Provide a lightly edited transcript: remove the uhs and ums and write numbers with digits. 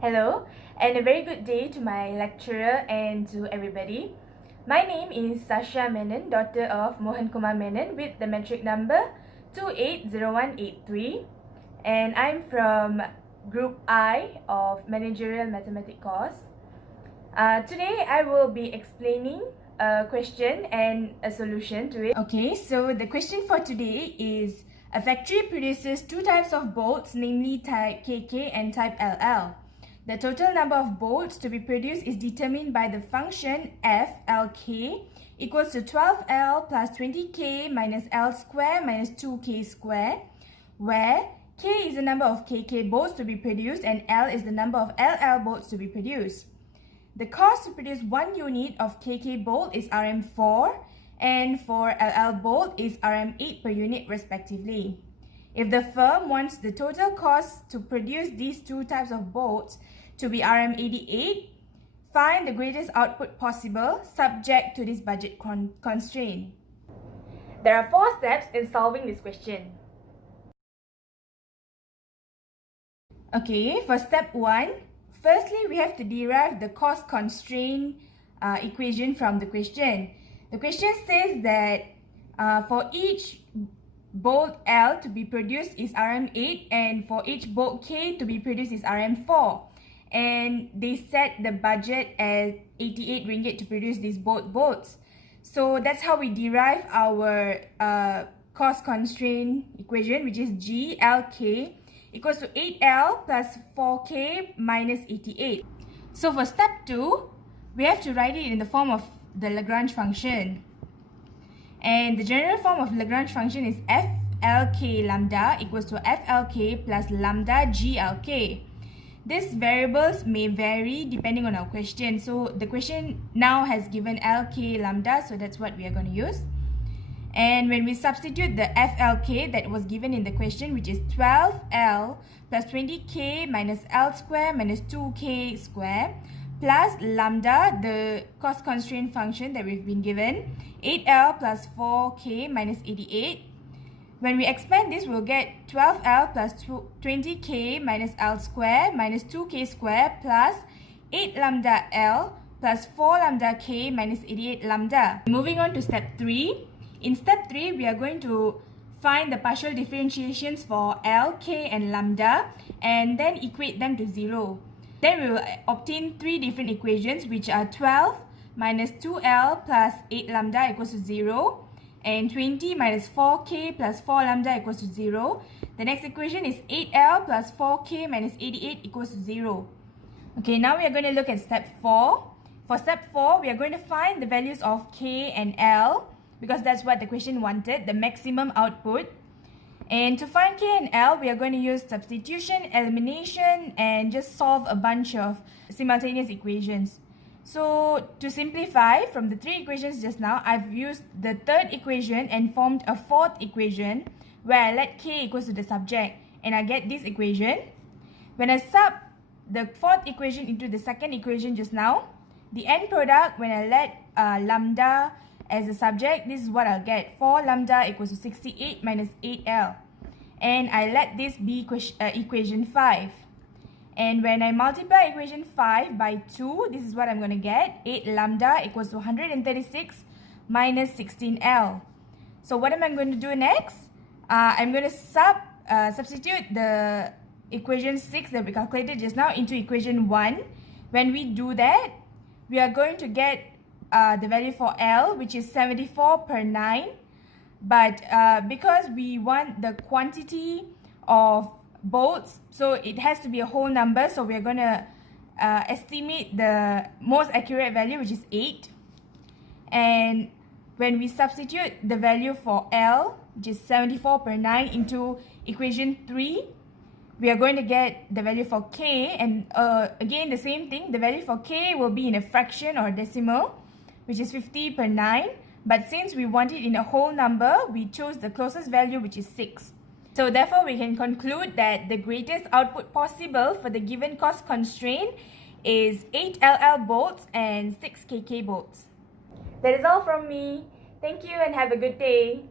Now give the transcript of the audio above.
Hello, and a very good day to my lecturer and to everybody. My name is Saasha Menon, daughter of MOHAN KUMAR Menon with the metric number 280183, and I'm from Group I of Managerial Mathematics course. Today I will be explaining a question and a solution to it. Okay, so the question for today is a factory produces two types of bolts, namely type KK and type LL. The total number of bolts to be produced is determined by the function FLK equals to 12L plus 20K minus L square minus 2K square, where K is the number of KK bolts to be produced and L is the number of LL bolts to be produced. The cost to produce 1 unit of KK bolt is Rm4 and for LL bolt is Rm8 per unit respectively. If the firm wants the total cost to produce these two types of bolts to be Rm88, find the greatest output possible subject to this budget constraint. There are 4 steps in solving this question. Okay, for step 1, firstly we have to derive the cost constraint equation from the question. The question says that for each bolt L to be produced is Rm8 and for each bolt K to be produced is Rm4. And they set the budget as 88 ringgit to produce these bolts. So that's how we derive our cost constraint equation, which is GLK equals to 8L plus 4K minus 88. So for step 2, we have to write it in the form of the Lagrange function. And the general form of Lagrange function is FLK lambda equals to FLK plus lambda GLK. These variables may vary depending on our question. So the question now has given LK lambda, so that's what we are going to use. And when we substitute the FLK that was given in the question, which is 12L plus 20K minus L square minus 2K square, plus lambda, the cost constraint function that we've been given, 8L plus 4K minus 88. When we expand this, we'll get 12L plus 20K minus L square minus 2K square plus 8 lambda L plus 4 lambda K minus 88 lambda. Moving on to step 3. In step 3, we are going to find the partial differentiations for L, K and lambda and then equate them to 0. Then we will obtain 3 different equations, which are 12 minus 2L plus 8 lambda equals to 0 and 20 minus 4K plus 4 lambda equals to 0. The next equation is 8L plus 4K minus 88 equals to 0. Okay, now we are going to look at step 4. For step 4, we are going to find the values of K and L because that's what the question wanted, the maximum output. And to find K and L, we are going to use substitution, elimination, and just solve a bunch of simultaneous equations. So to simplify, from the 3 equations just now, I've used the 3rd equation and formed a 4th equation where I let K equals to the subject and I get this equation. When I sub the 4th equation into the 2nd equation just now, the end product when I let lambda as a subject, this is what I'll get. 4 lambda equals to 68 minus 8L. And I let this be equation 5. And when I multiply equation 5 by 2, this is what I'm going to get. 8 lambda equals to 136 minus 16L. So what am I going to do next? I'm going to substitute the equation 6 that we calculated just now into equation 1. When we do that, we are going to get the value for L, which is 74 per 9. But because we want the quantity of bolts, so it has to be a whole number, so we're going to estimate the most accurate value, which is 8. And when we substitute the value for L, which is 74 per 9, into equation 3, we are going to get the value for K. And again, the same thing, the value for K will be in a fraction or decimal, which is 50 per 9. But since we want it in a whole number, we chose the closest value, which is 6. So therefore, we can conclude that the greatest output possible for the given cost constraint is 8 LL bolts and 6 KK bolts. That is all from me. Thank you and have a good day.